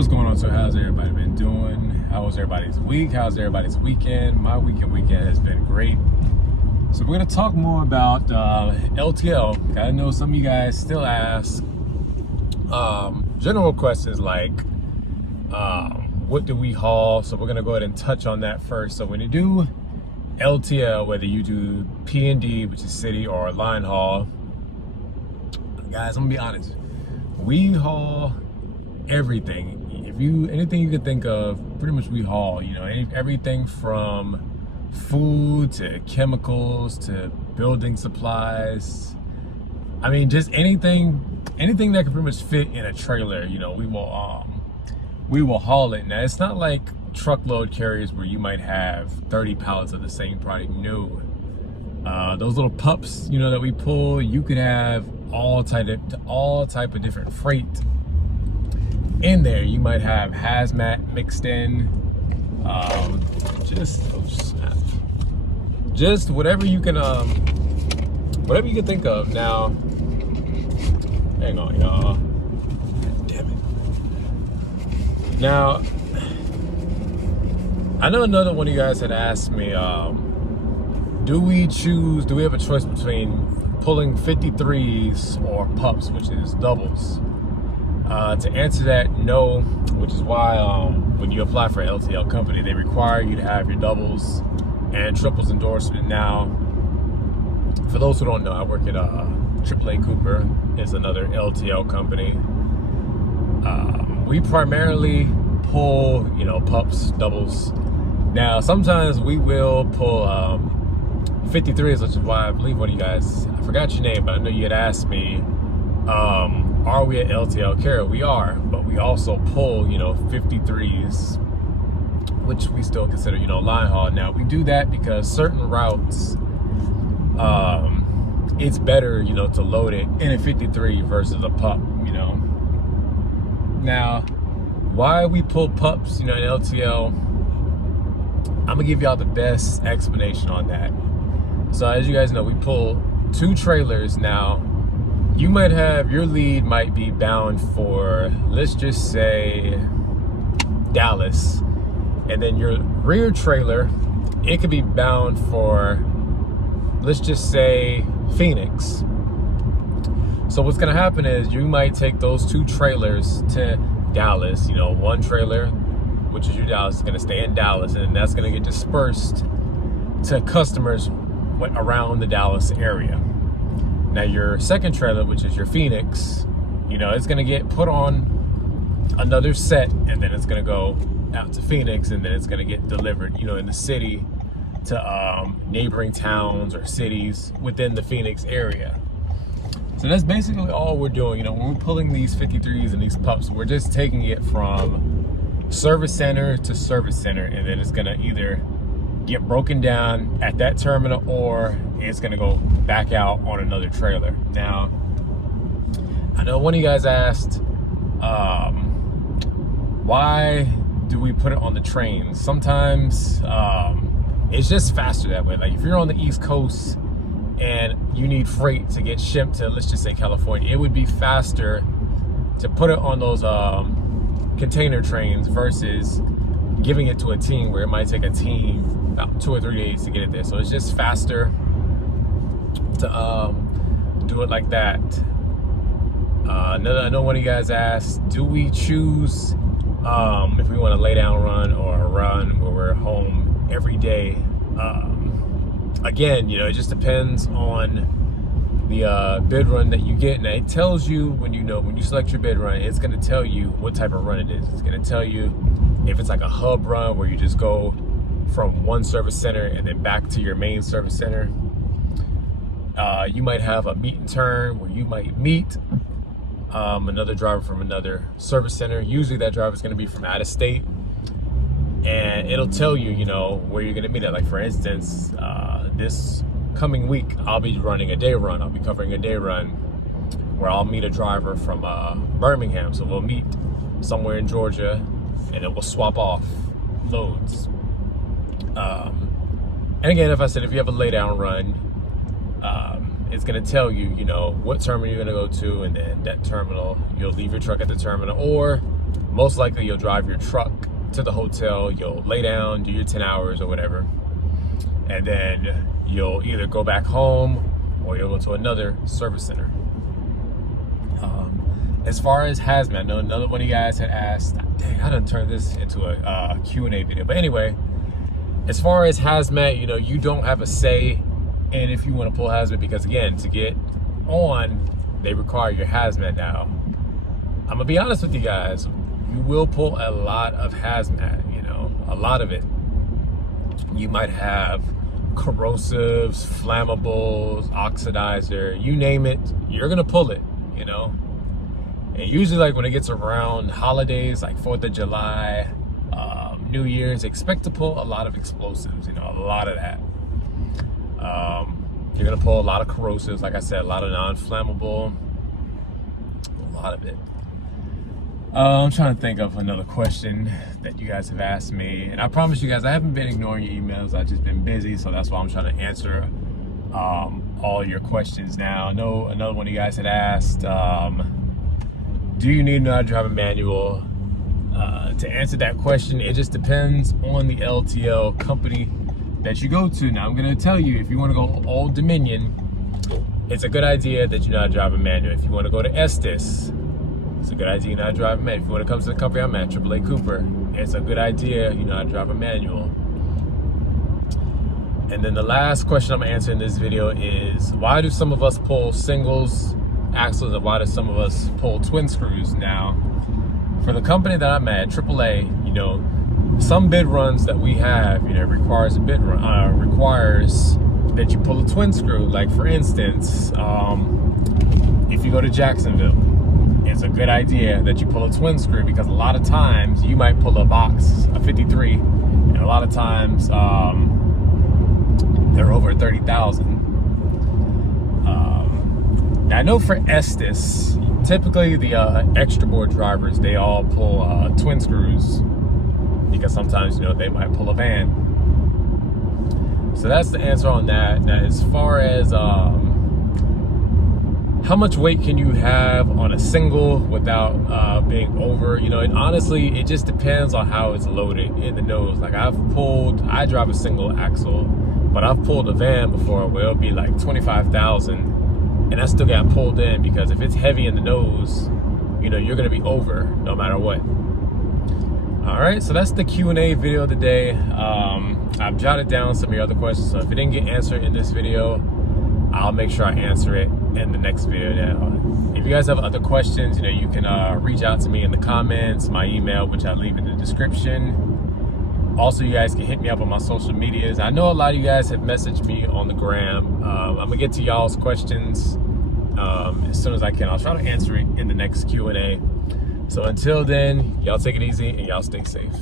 What's going on? So how's everybody been doing? How was everybody's week? How's everybody's weekend? My weekend has been great. So we're gonna talk more about LTL. I know some of you guys still ask general questions like what do we haul? So we're gonna go ahead and touch on that first. So when you do LTL, whether you do P&D, which is city, or Linehaul, guys, I'm gonna be honest, we haul everything. Anything you can think of, pretty much we haul. You know, everything from food to chemicals to building supplies. I mean, just anything that can pretty much fit in a trailer. You know, we will haul it. Now, it's not like truckload carriers where you might have 30 pallets of the same product. No, those little pups, you know, that we pull, you could have all type of different freight in there. You might have hazmat mixed in, just whatever you can think of. Now, hang on, y'all. Damn it. Now, I know another one of you guys had asked me, do we have a choice between pulling 53s or pups, which is doubles? To answer that, no, which is why when you apply for an LTL company, they require you to have your doubles and triples endorsement. Now, for those who don't know, I work at AAA Cooper, is another LTL company. We primarily pull, you know, pups, doubles. Now, sometimes we will pull 53s, which is why I believe one of you guys, I forgot your name, but I know you had asked me, are we an LTL carrier? We are, but we also pull, you know, 53s, which we still consider, you know, line haul. Now, we do that because certain routes, it's better, you know, to load it in a 53 versus a pup, you know. Now, why we pull pups, you know, in LTL, I'm gonna give y'all the best explanation on that. So as you guys know, we pull 2 trailers. Now, you might have, your lead might be bound for, let's just say, Dallas. And then your rear trailer, it could be bound for, let's just say, Phoenix. So what's gonna happen is you might take those 2 trailers to Dallas. You know, one trailer, which is your Dallas, is gonna stay in Dallas, and that's gonna get dispersed to customers around the Dallas area. Now, your second trailer, which is your Phoenix, you know, it's gonna get put on another set, and then it's gonna go out to Phoenix, and then it's gonna get delivered, you know, in the city to neighboring towns or cities within the Phoenix area. So that's basically all we're doing. You know, when we're pulling these 53s and these pups, we're just taking it from service center to service center, and then it's gonna either get broken down at that terminal or it's gonna go back out on another trailer. Now, I know one of you guys asked, why do we put it on the trains? Sometimes it's just faster that way. Like if you're on the East Coast and you need freight to get shipped to, let's just say, California, it would be faster to put it on those container trains versus giving it to a team, where it might take a team about 2 or 3 days to get it there. So it's just faster to do it like that. I know one of you guys asked, do we choose if we want to lay down run or a run where we're home every day? Again, you know, it just depends on the bid run that you get. Now, it tells you when you select your bid run, it's going to tell you what type of run it is. It's going to tell you if it's like a hub run where you just go from one service center and then back to your main service center. You might have a meet and turn where you might meet another driver from another service center. Usually that driver is going to be from out of state, and it'll tell you, you know, where you're going to meet at. Like for instance, this coming week, I'll be running a day run. I'll be covering a day run where I'll meet a driver from Birmingham. So we'll meet somewhere in Georgia, and then we'll swap off loads. And again, if you have a lay down run, it's going to tell you, you know, what terminal you're going to go to, and then that terminal, you'll leave your truck at the terminal, or most likely you'll drive your truck to the hotel, you'll lay down, do your 10 hours or whatever, and then you'll either go back home or you'll go to another service center. As far as hazmat, I know another one of you guys had asked, dang, I done turned this into a Q&A video. But anyway, as far as hazmat, you know, you don't have a say in if you want to pull hazmat, because again, to get on, they require your hazmat now. I'm gonna be honest with you guys, you will pull a lot of hazmat, you know, a lot of it. You might have corrosives, flammables, oxidizer, you name it, you're gonna pull it, you know. And usually, like when it gets around holidays like 4th of July, New Year's, expect to pull a lot of explosives, you know, a lot of that. You're gonna pull a lot of corrosives, like I said, a lot of non-flammable, a lot of it. I'm trying to think of another question that you guys have asked me, and I promise you guys, I haven't been ignoring your emails. I've just been busy, so that's why I'm trying to answer all your questions now. I know another one of you guys had asked, do you need to know how to drive a manual? To answer that question, it just depends on the LTL company that you go to. Now, I'm going to tell you, if you want to go Old Dominion, it's a good idea that you know how to drive a manual. If you want to go to Estes, it's a good idea you know how to drive a manual. If you want to come to the company I'm at, AAA Cooper, it's a good idea you know how to drive a manual. And then the last question I'm answering in this video is, why do some of us pull singles axles and why do some of us pull twin screws? Now, for the company that I'm at, AAA, you know, some bid runs that we have, you know, requires a bid run, requires that you pull a twin screw. Like for instance, if you go to Jacksonville, it's a good idea that you pull a twin screw, because a lot of times you might pull a box, a 53, and a lot of times they're over 30,000. Now I know for Estes, typically the extra board drivers, they all pull twin screws, because sometimes, you know, they might pull a van. So that's the answer on that. Now, as far as how much weight can you have on a single without being over, you know, and honestly, it just depends on how it's loaded in the nose. Like I drive a single axle, but I've pulled a van before where it'll be like 25,000. And I still got pulled in, because if it's heavy in the nose, you know, you're gonna be over no matter what. All right, so that's the Q&A video of the day. I've jotted down some of your other questions, so if it didn't get answered in this video, I'll make sure I answer it in the next video. Now, if you guys have other questions, you know, you can reach out to me in the comments, my email, which I leave in the description. Also, you guys can hit me up on my social medias. I know a lot of you guys have messaged me on the gram. I'm gonna get to y'all's questions as soon as I can. I'll try to answer it in the next Q&A. So until then, y'all take it easy and y'all stay safe.